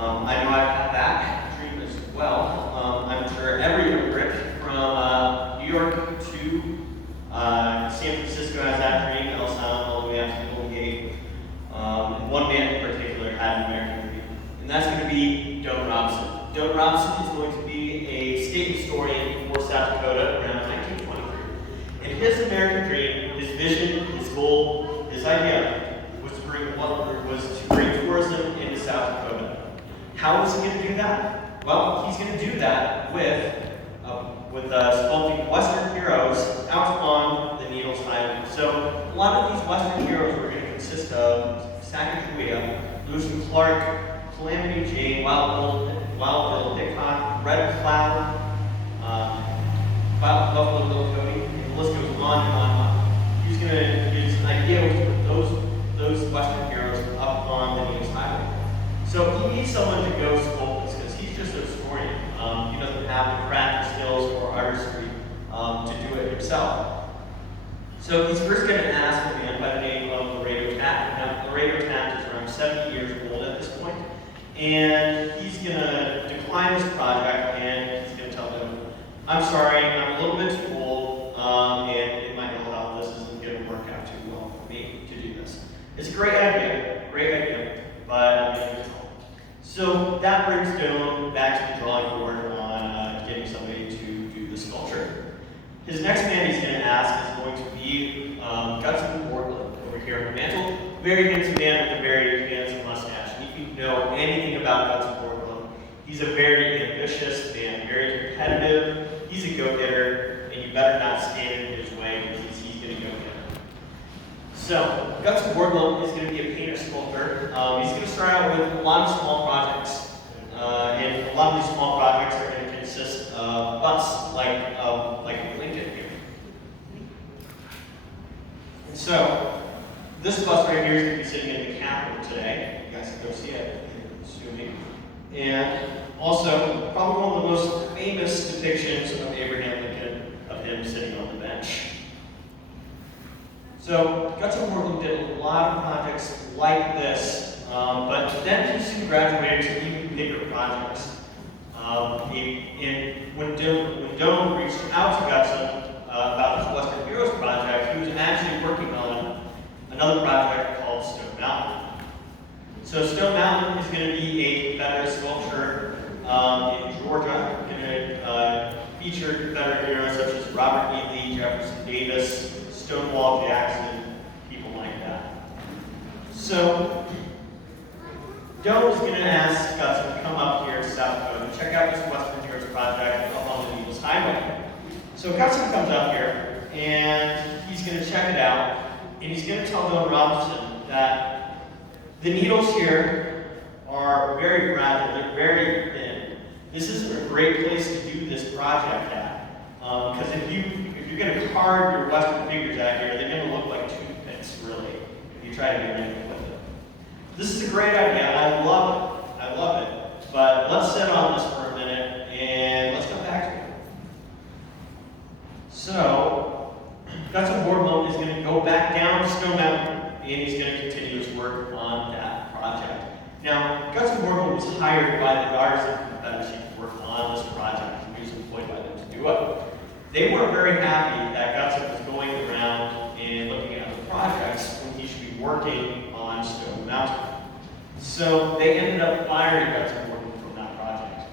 I know I've had that dream as well. I'm sure every immigrant from New York to San Francisco has that dream, El Salvador, all the way up to the Golden Gate. And one man in particular had an American dream, and that's going to be Doan Robinson. Doan Robinson is going to be a state historian for South Dakota around 1923. And his American dream, his vision, his goal, his idea was to bring tourism into South Dakota. How is he going to do that? Well, he's going to do that with sculpting Western heroes out on the Needles Highway. So a lot of these Western heroes were going to consist of Sacagawea, Lewis and Clark, Calamity Jane, Wild Bill Hickok, Red Cloud, Buffalo Bill Cody, and the list goes on and on and on. His idea was to put those Western heroes up on the Needles Highway. So he needs someone to go sculpt this because he's just a historian. He doesn't have the craft skills or artistry to do it himself. So he's first going to ask a man by the name of Laredo Taft. Now, Laredo Taft is around 70 years old at this point, and he's going to decline this project, and he's going to tell them, I'm sorry, I'm a little bit too old, and in my health, this isn't going to work out too well for me to do this. It's a great idea, but I'm going to tell. So that brings Doan back to the drawing board on getting somebody to do the sculpture. His next man he's going to ask is going to be Gutzon Borglund over here on the mantle. Very handsome man with a very handsome mustache. And if you know anything about Gutzon Borglund, he's a very ambitious man, very competitive. He's a go-getter, and you better not stand in his way because he's going to go get it. So Gutzon Borglund is going to be a painter sculptor. He's going to start out with a lot of small projects. And a lot of these small projects are going to consist of busts, like Lincoln here. And so, this bust right here is going to be sitting in the Capitol today. You guys can go see it, I'm assuming. And also, probably one of the most famous depictions of Abraham Lincoln, of him sitting on the bench. So, Gutzon Borglund did a lot of projects like this. But then he soon graduated to even bigger projects. When Doan reached out to Gutzon about his Western Heroes project, he was actually working on another project called Stone Mountain. So Stone Mountain is going to be a Confederate sculpture in Georgia. It's going to feature Confederate heroes such as Robert E. Lee, Jefferson Davis, Stonewall Jackson, people like that. So Doan is going to ask Gutzon to come up here to South Dakota and check out this Western Heroes project up on the Needles Highway. So Gutzon comes up here, and he's going to check it out, and he's going to tell Doan Robinson that the needles here are very fragile, they're very thin. This isn't a great place to do this project at, because if you're going to carve your Western figures out here, they're going to look like toothpicks, really, if you try to do anything with it. This is a great idea. I love it. But let's sit on this for a minute and let's come back to it. So, Gutzon Borglund is going to go back down to Stone Mountain and he's going to continue his work on that project. Now, Gutzon Borglund was hired by the Daughters of the Confederacy to work on this project. He was employed by them to do it. They weren't very happy that Gutzon was going around and looking at other projects when he should be working on Stone Mountain. So they ended up firing Gutzon Borglund from that project.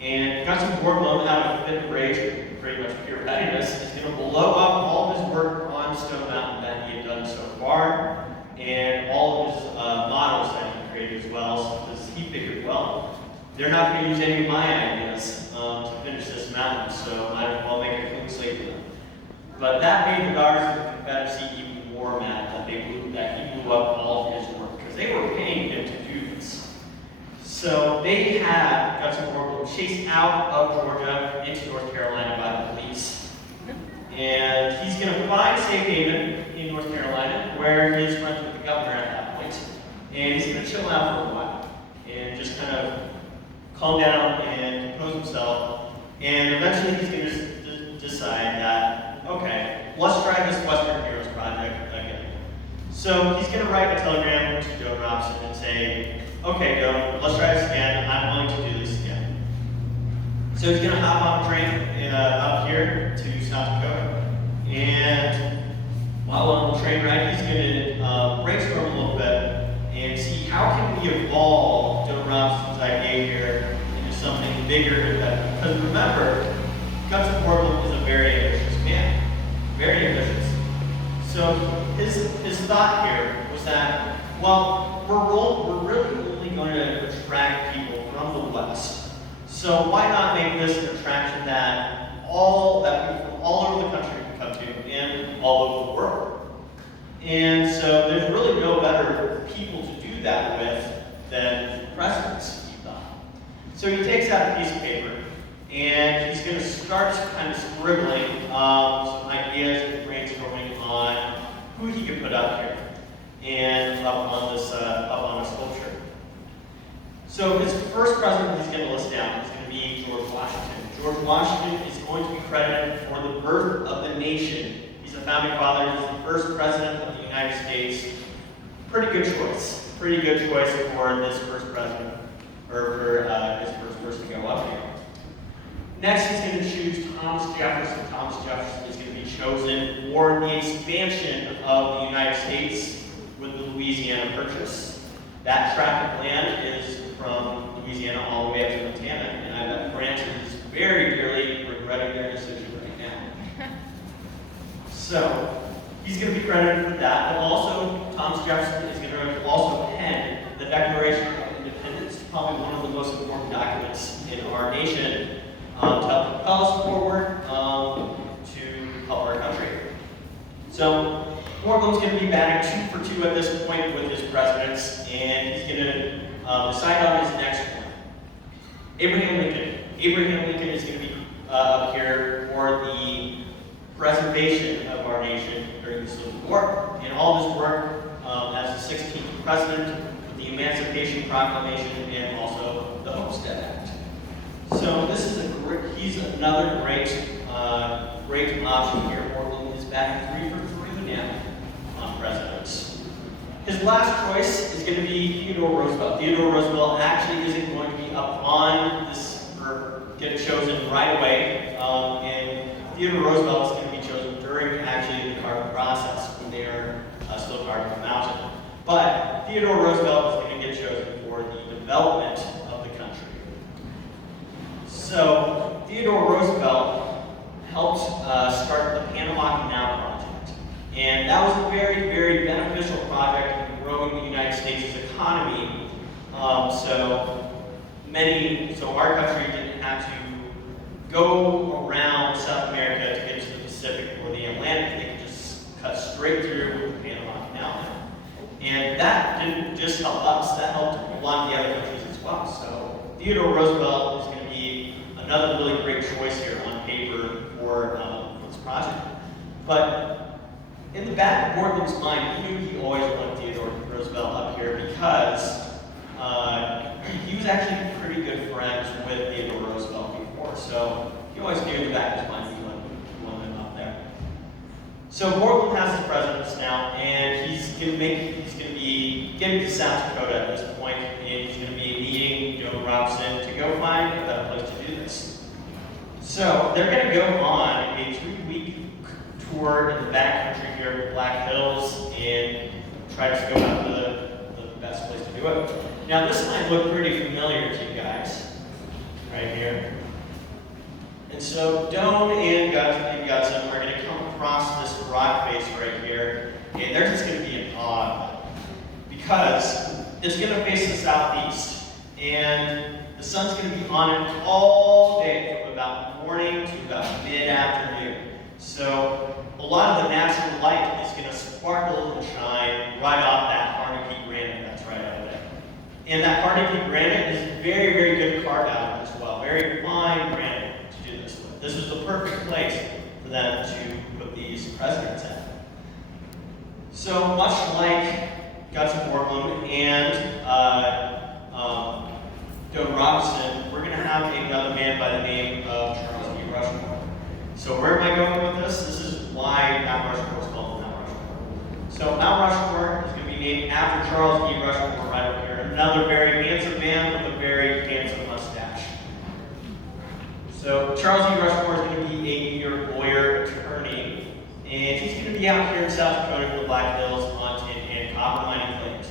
And Gutzon Borglund, out of a fit of rage and pretty much pure pettiness, is going to blow up all of his work on Stone Mountain that he had done so far, and all of his models that he created as well, because he figured, well, they're not going to use any of my ideas to finish this mountain, so I might as well make a clean slate for them. But that made the Daughters of the Confederacy even more mad that he blew up all of his work. They were paying him to do this. So they had Gutzon Borglund chased out of Georgia into North Carolina by the police. And he's going to find safe haven in North Carolina, where he's friends with the governor at that point. And he's going to chill out for a while and just kind of calm down and compose himself. And eventually he's going to decide that, okay, let's try this Western Heroes project again. So he's going to write a telegram to Doan Robinson and say, Okay, go. Let's try this again. I'm going to do this again. So he's going to hop on a train up here to South Dakota. And while on the train ride, he's going to brainstorm a little bit and see how can we evolve Joe Robson's idea here into something bigger and better. Because remember, Gutzon Borglum is a very ambitious man. Very ambitious. So his thought here was that, well, we're really only going to attract people from the West. So why not make this an attraction that people from all over the country can come to and all over the world? And so there's really no better people to do that with than presidents, he thought. So he takes out a piece of paper and he's going to start kind of scribbling some ideas and brainstorming on who he could put up here and up on a sculpture. So his first president he's going to list down is going to be George Washington. George Washington is going to be credited for the birth of the nation. He's a founding father. He's the first president of the United States. Pretty good choice. Pretty good choice for this first president, or for his first person to go up here. Next, he's going to choose Thomas Jefferson. Thomas Jefferson is going to be chosen for the expansion of the United States with the Louisiana Purchase. That tract of land is from Louisiana all the way up to Montana, and I bet Francis is very clearly regretting their decision right now. So, he's going to be credited for that, but also Thomas Jefferson is going to also pen the Declaration of Independence, probably one of the most important documents in our nation, to help propel us forward to help our country. So, Borglum's going to be batting 2 for 2 at this point with his presidents, and he's going to decide on his next one. Abraham Lincoln. Abraham Lincoln is going to be up here for the preservation of our nation during the Civil War. And all this work as the 16th president, the Emancipation Proclamation, and also the Homestead Act. So this is he's another great option here. Borglum is batting 3 for 3 now on presidents. His last choice is going to be Theodore Roosevelt. Theodore Roosevelt actually isn't going to be up on this, or get chosen right away. And Theodore Roosevelt is going to be chosen during actually the carving process when they are still carving the mountain. But Theodore Roosevelt is going to get chosen for the development of the country. So Theodore Roosevelt helped start the Panama Canal project. And that was a very, very beneficial project in growing the United States' economy. So our country didn't have to go around South America to get to the Pacific or the Atlantic. They could just cut straight through with the Panama Canal. And that didn't just help us, that helped a lot of the other countries as well. So Theodore Roosevelt is going to be another really great choice here on paper for this project. But in the back of Borglum's mind, he knew he always wanted Theodore Roosevelt up here because he was actually pretty good friends with Theodore Roosevelt before. So he always knew in the back of his mind he wanted him up there. So Borglum has his presidents now, and he's going to be getting to South Dakota at this point, and he's going to be meeting Joe Robson to go find a better place to do this. So they're going to go on a 3-week tour in the backcountry here at the Black Hills and try to scope out the best place to do it. Now this might look pretty familiar to you guys, right here. And so Doan and Gutzon are going to come across this rock face right here, and they're just going to be in awe of it because it's going to face the southeast, and the sun's going to be on it all day from about morning to about mid-afternoon. So a lot of the natural light is going to sparkle and shine right off that Harney granite that's right over there. And that Harney granite is very, very good to carve out as well. Very fine granite to do this with. This is the perfect place for them to put these presidents in. So much like Gutzon Borglum and Joe Robson, we're going to have another man by the name of Charles E. Rushmore. So where am I going with this? This is why Mount Rushmore is called Mount Rushmore. So Mount Rushmore is going to be named after Charles E. Rushmore right over here. Another very Charles E. Rushmore is going to be a New York lawyer, attorney, and he's going to be out here in South Dakota in the Black Hills and copper mining claims.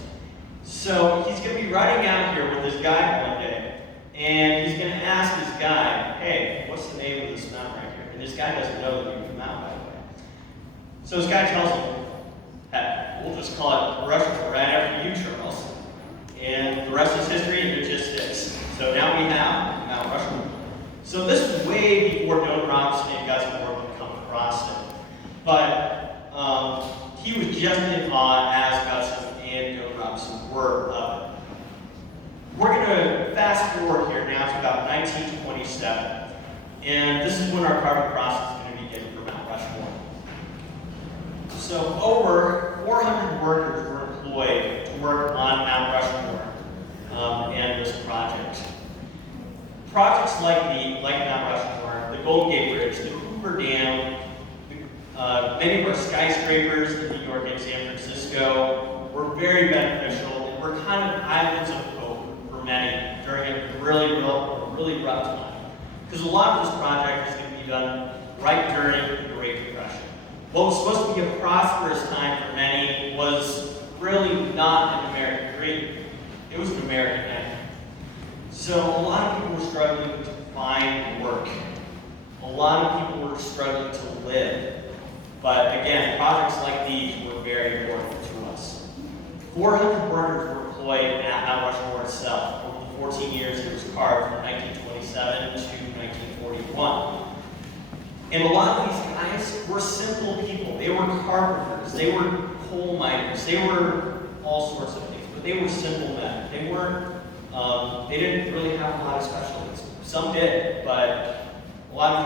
So he's going to be riding out here with his guide one day, and he's going to ask his guide, hey, what's the name of this mountain right here? And this guy doesn't know the name of the mountain, by the way. So his guy tells him, heck, we'll just call it Rushmore right after you, Charles. And the rest is history, and it just is. So now we have Mount Rushmore. So this was way before Bill Robinson and Gus Morgan come across it. But he was just in awe as Gus and Bill Robinson were of it. We're going to fast forward here now to about 1927. And this is when our carving process is going to begin for Mount Rushmore. So over 400 workers were employed to work on Mount Rushmore and this project. Projects like Mount Rushmore, the Golden Gate Bridge, the Hoover Dam, many of our skyscrapers in New York and San Francisco were very beneficial and were kind of islands of hope for many during a really rough time. Because a lot of this project is going to be done right during the Great Depression. What was supposed to be a prosperous time for many was really not an American dream. It was an American nightmare. So a lot of people were struggling to find work. A lot of people were struggling to live. But again, projects like these were very important to us. 400 workers were employed at Mount Rushmore itself over the 14 years it was carved from 1927 to 1941. And a lot of these guys were simple people. They were carpenters, they were coal miners, they were all sorts of things, but they were simple men. They didn't really have a lot of specialties. Some did, but a lot of